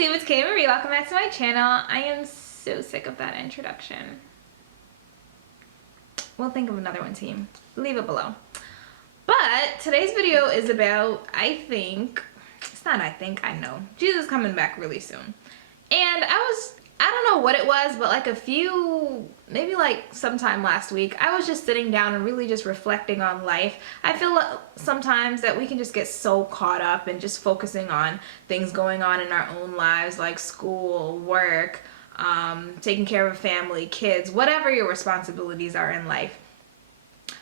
YouTube, it's Kay Marie. Welcome back to my channel. I am so sick of that introduction. We'll think of another one, team. Leave it below. But today's video is about, I know. Jesus is coming back really soon. And I don't know what it was, but maybe sometime last week, I was just sitting down and really just reflecting on life. I feel sometimes that we can just get so caught up in just focusing on things going on in our own lives, like school, work, taking care of a family, kids, whatever your responsibilities are in life.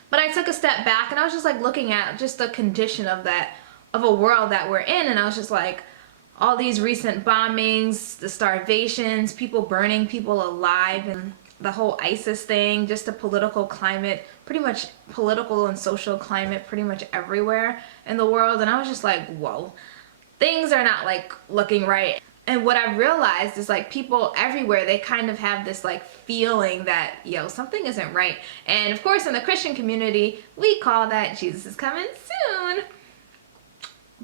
But I took a step back and I was just looking at just the condition of a world that we're in, and I was just like, all these recent bombings, the starvations, people burning people alive, and the whole ISIS thing, just the political climate, pretty much political and social climate pretty much everywhere in the world. And I was just like, whoa, things are not looking right. And what I realized is people everywhere, they kind of have this feeling that, yo, something isn't right. And of course in the Christian community, we call that Jesus is coming soon.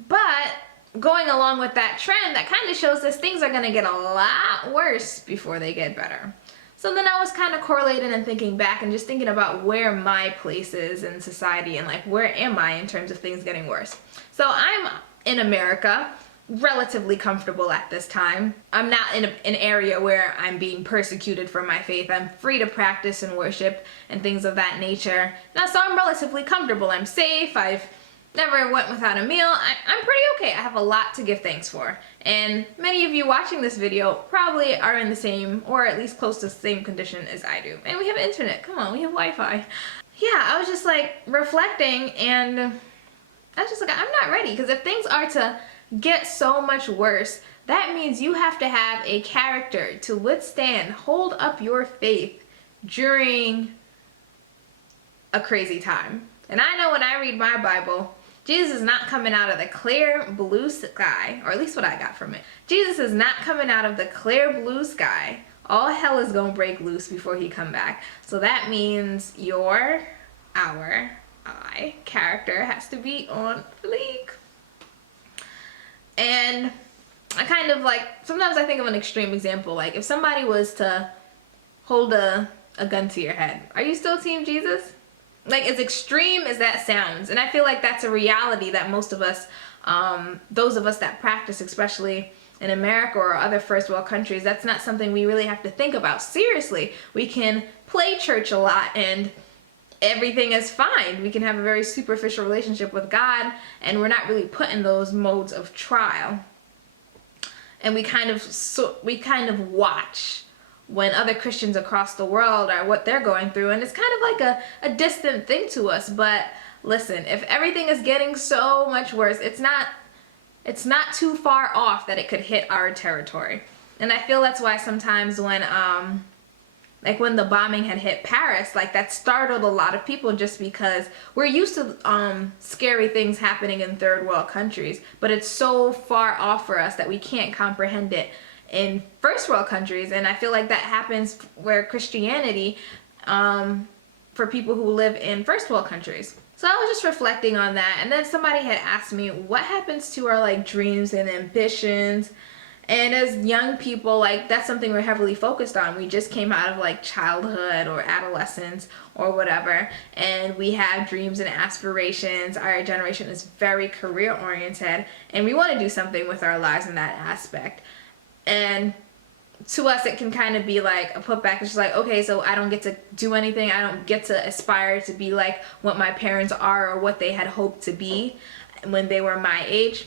But going along with that trend, that kind of shows us things are going to get a lot worse before they get better. So then I was kind of correlating and thinking back and just thinking about where my place is in society and where am I in terms of things getting worse. So I'm in America, relatively comfortable at this time. I'm not in an area where I'm being persecuted for my faith. I'm free to practice and worship and things of that nature. Now, so I'm relatively comfortable. I'm safe. I've never went without a meal. I'm pretty okay. I have a lot to give thanks for. And many of you watching this video probably are in the same, or at least close to the same condition as I do. And we have internet. Come on, we have Wi-Fi. Yeah, I was just reflecting, and I was just I'm not ready. Because if things are to get so much worse, that means you have to have a character to withstand, hold up your faith during a crazy time. And I know when I read my Bible, Jesus is not coming out of the clear blue sky, or at least what I got from it. Jesus is not coming out of the clear blue sky. All hell is going to break loose before he come back. So that means our character has to be on fleek. And I kind of sometimes I think of an extreme example. If somebody was to hold a gun to your head, are you still Team Jesus? As extreme as that sounds, and I feel like that's a reality that most of us, those of us that practice, especially in America or other first world countries, that's not something we really have to think about seriously. We can play church a lot and everything is fine. We can have a very superficial relationship with God, and we're not really put in those modes of trial. And we kind of watch when other Christians across the world are what they're going through, and it's kind of a distant thing to us. But listen, if everything is getting so much worse, it's not too far off that it could hit our territory. And I feel that's why sometimes when when the bombing had hit Paris, that startled a lot of people, just because we're used to scary things happening in third world countries, but it's so far off for us that we can't comprehend it in first world countries. And I feel like that happens where Christianity for people who live in first world countries. So I was just reflecting on that, and then somebody had asked me what happens to our dreams and ambitions. And as young people, that's something we're heavily focused on. We just came out of childhood or adolescence or whatever, and we have dreams and aspirations. Our generation is very career oriented, and we want to do something with our lives in that aspect. And to us, it can kind of be a putback. It's just okay, so I don't get to do anything. I don't get to aspire to be what my parents are or what they had hoped to be when they were my age.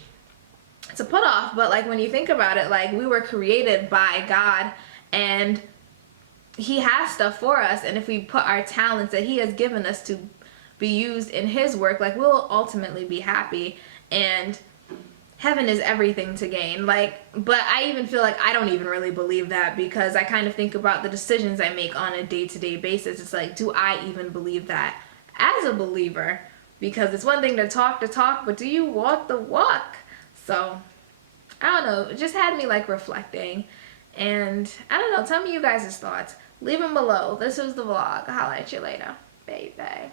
It's a put off, but when you think about it, we were created by God, and he has stuff for us. And if we put our talents that he has given us to be used in his work, we'll ultimately be happy. And heaven is everything to gain. But I even feel I don't even really believe that, because I kind of think about the decisions I make on a day-to-day basis. It's do I even believe that as a believer? Because it's one thing to talk, but do you walk the walk? So I don't know, it just had me reflecting. And I don't know, tell me you guys' thoughts. Leave them below. This was the vlog. I'll holler at you later. Bye bye.